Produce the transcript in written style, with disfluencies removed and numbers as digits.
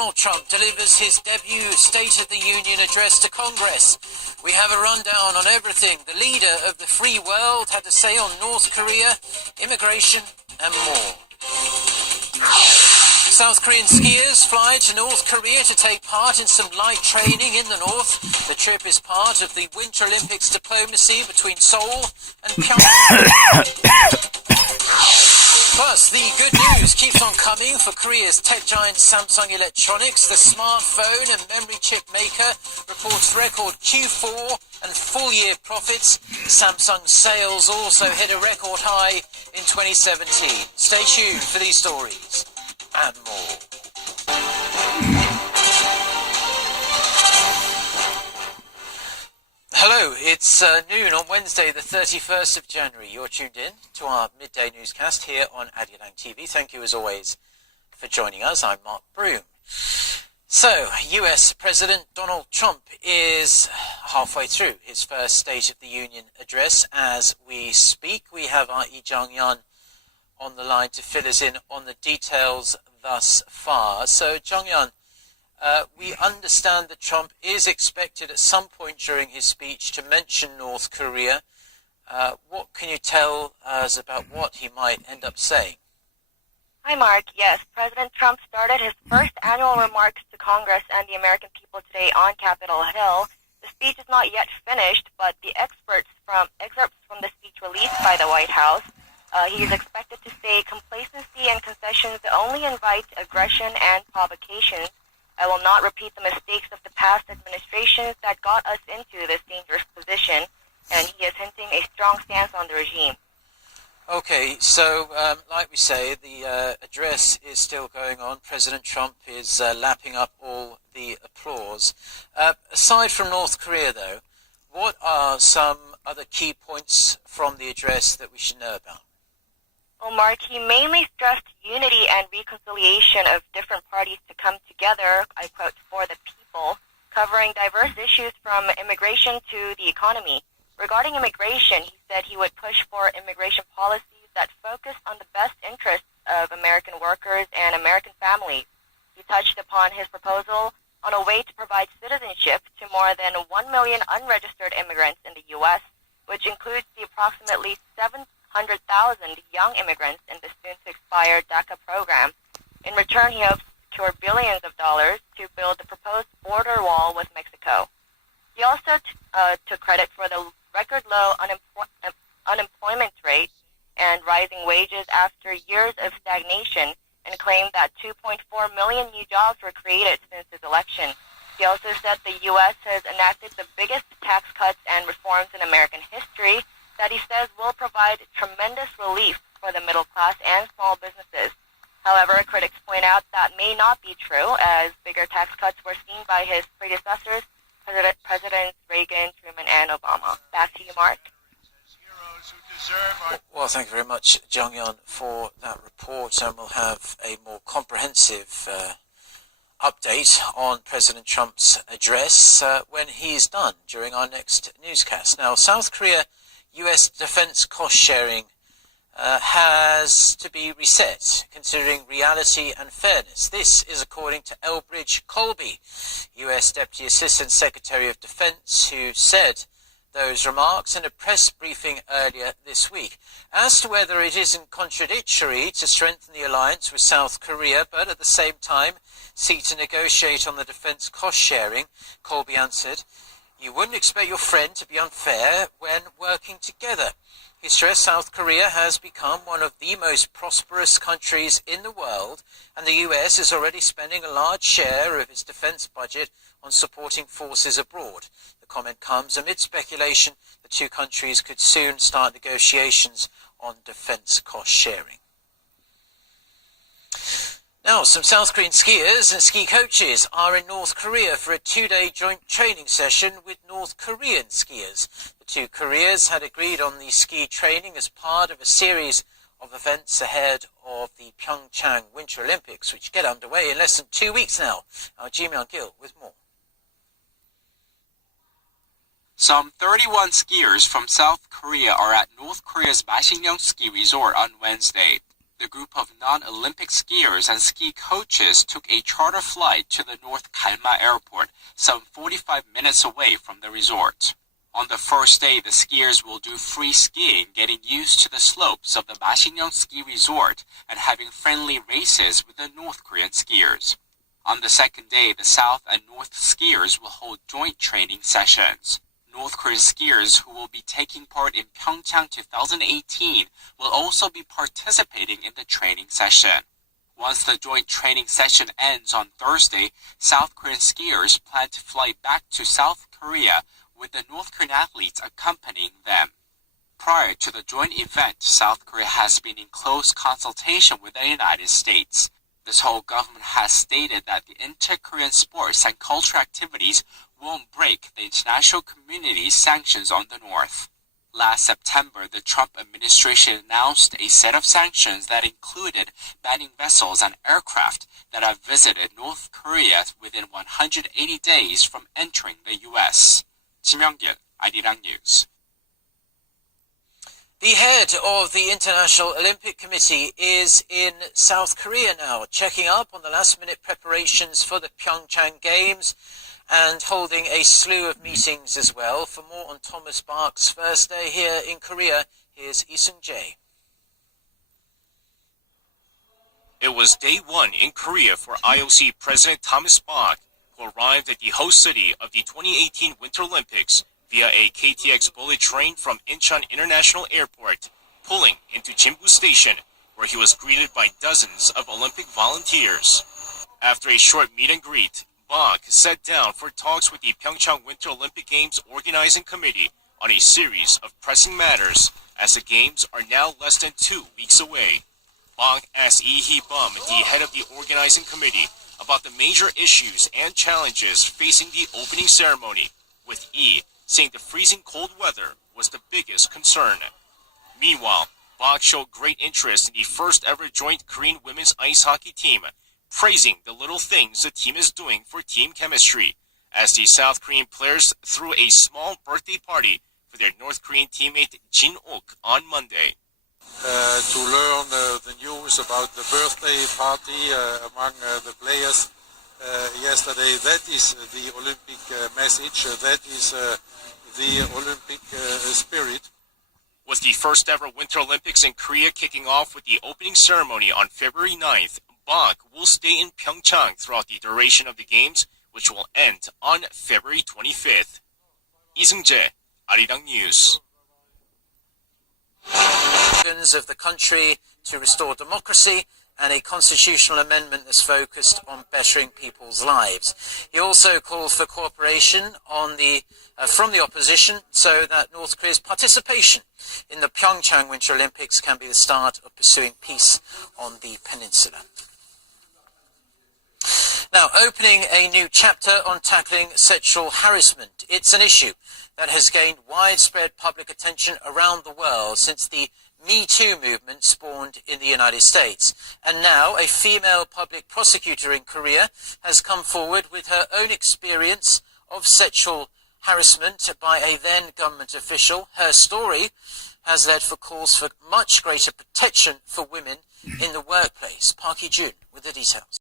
Donald Trump delivers his debut State of the Union address to Congress. We have a rundown on everything the leader of the free world had to say on North Korea, immigration, and more. South Korean skiers fly to North Korea to take part in some light training in the north. The trip is part of the Winter Olympics diplomacy between Seoul and Pyongyang. Plus, the good news keeps on coming for Korea's tech giant Samsung Electronics. The smartphone and memory chip maker reports record Q4 and full-year profits. Samsung sales also hit a record high in 2017. Stay tuned for these stories and more. Hello, it's noon on Wednesday the 31st of January. You're tuned in to our midday newscast here on Arirang TV. Thank you as always for joining us. I'm Mark Broom. So, US President Donald Trump is halfway through his first State of the Union address as we speak. We have our Lee Jung-yeon on the line to fill us in on the details thus far. So, Jung-yeon, we understand that Trump is expected at some point during his speech to mention North Korea. What can you tell us about what he might end up saying? Hi, Mark. Yes, President Trump started his first annual remarks to Congress and the American people today on Capitol Hill. The speech is not yet finished, but the excerpts from the speech released by the White House, he is expected to say complacency and concessions only invite aggression and provocations. I will not repeat the mistakes of the past administrations that got us into this dangerous position, and he is hinting a strong stance on the regime. Okay, so like we say, the address is still going on. President Trump is lapping up all the applause. Aside from North Korea, though, what are some other key points from the address that we should know about? Well, Mark, he mainly stressed unity and reconciliation of different parties to come together, I quote, for the people, covering diverse issues from immigration to the economy. Regarding immigration, he said he would push for immigration policies that focus on the best interests of American workers and American families. He touched upon his proposal on a way to provide citizenship to more than 1 million unregistered immigrants in the U.S., which includes the approximately 700,000 young immigrants in the soon-to-expire DACA program. In return, he hopes to secure billions of dollars to build the proposed border wall with Mexico. He also took credit for the record low unemployment rate and rising wages after years of stagnation, and claimed that 2.4 million new jobs were created since his election. He also said the U.S. has enacted the biggest tax cuts and reforms in American history that he says will provide tremendous relief for the middle class and small businesses. However, critics point out that may not be true, as bigger tax cuts were seen by his predecessors, Presidents Reagan, Truman, and Obama. Back to you, Mark. Well, thank you very much, Jung-yeon, for that report, and we'll have a more comprehensive update on President Trump's address when he's done during our next newscast. Now, South Korea U.S. defense cost-sharing has to be reset, considering reality and fairness. This is according to Elbridge Colby, U.S. Deputy Assistant Secretary of Defense, who said those remarks in a press briefing earlier this week. As to whether it isn't contradictory to strengthen the alliance with South Korea, but at the same time seek to negotiate on the defense cost-sharing, Colby answered, "You wouldn't expect your friend to be unfair when working together." He stressed South Korea has become one of the most prosperous countries in the world, and the US is already spending a large share of its defense budget on supporting forces abroad. The comment comes amid speculation the two countries could soon start negotiations on defense cost sharing. Now, some South Korean skiers and ski coaches are in North Korea for a 2-day joint training session with North Korean skiers. The two Koreas had agreed on the ski training as part of a series of events ahead of the Pyeongchang Winter Olympics, which get underway in less than 2 weeks now. Our Ji Myung-gil with more. Some 31 skiers from South Korea are at North Korea's Masikryong ski resort on Wednesday. the group of non-Olympic skiers and ski coaches took a charter flight to the North Galma Airport, some 45 minutes away from the resort. On the first day, the skiers will do free skiing, getting used to the slopes of the Masinyeong ski resort and having friendly races with the North Korean skiers. On the second day, the South and North skiers will hold joint training sessions. North Korean skiers who will be taking part in Pyeongchang 2018 will also be participating in the training session. Once the joint training session ends on Thursday, South Korean skiers plan to fly back to South Korea with the North Korean athletes accompanying them. Prior to the joint event, South Korea has been in close consultation with the United States. The Seoul government has stated that the inter-Korean sports and cultural activities won't break the international community's sanctions on the North. Last September, the Trump administration announced a set of sanctions that included banning vessels and aircraft that have visited North Korea within 180 days from entering the U.S. 지명길, 아리랑 뉴스. The head of the International Olympic Committee is in South Korea now, checking up on the last-minute preparations for the Pyeongchang Games and holding a slew of meetings as well. For more on Thomas Bach's first day here in Korea, here's Lee-Seung Jae. It was day one in Korea for IOC President Thomas Bach, who arrived at the host city of the 2018 Winter Olympics via a KTX bullet train from Incheon International Airport, pulling into Jinbu Station, where he was greeted by dozens of Olympic volunteers. After a short meet and greet, Bach sat down for talks with the Pyeongchang Winter Olympic Games Organizing Committee on a series of pressing matters, as the Games are now less than 2 weeks away. Bach asked Lee Hee-bum, the head of the organizing committee, about the major issues and challenges facing the opening ceremony, with Lee saying the freezing cold weather was the biggest concern. Meanwhile, Bach showed great interest in the first ever joint Korean women's ice hockey team, praising the little things the team is doing for team chemistry, as the South Korean players threw a small birthday party for their North Korean teammate Jin-ok on Monday. To learn the news about the birthday party among the players yesterday. That is the Olympic message. That is the Olympic spirit. With the first ever Winter Olympics in Korea kicking off with the opening ceremony on February 9th, Bach will stay in Pyeongchang throughout the duration of the Games, which will end on February 25th. Lee-Seung Jae, Arirang News. Of the country to restore democracy and a constitutional amendment that's focused on bettering people's lives. He also called for cooperation from the opposition so that North Korea's participation in the Pyeongchang Winter Olympics can be the start of pursuing peace on the peninsula. Now, opening a new chapter on tackling sexual harassment. It's an issue that has gained widespread public attention around the world since the Me Too movement spawned in the United States. And now a female public prosecutor in Korea has come forward with her own experience of sexual harassment by a then government official. Her story has led for calls for much greater protection for women in the workplace. Park Hee-jun with the details.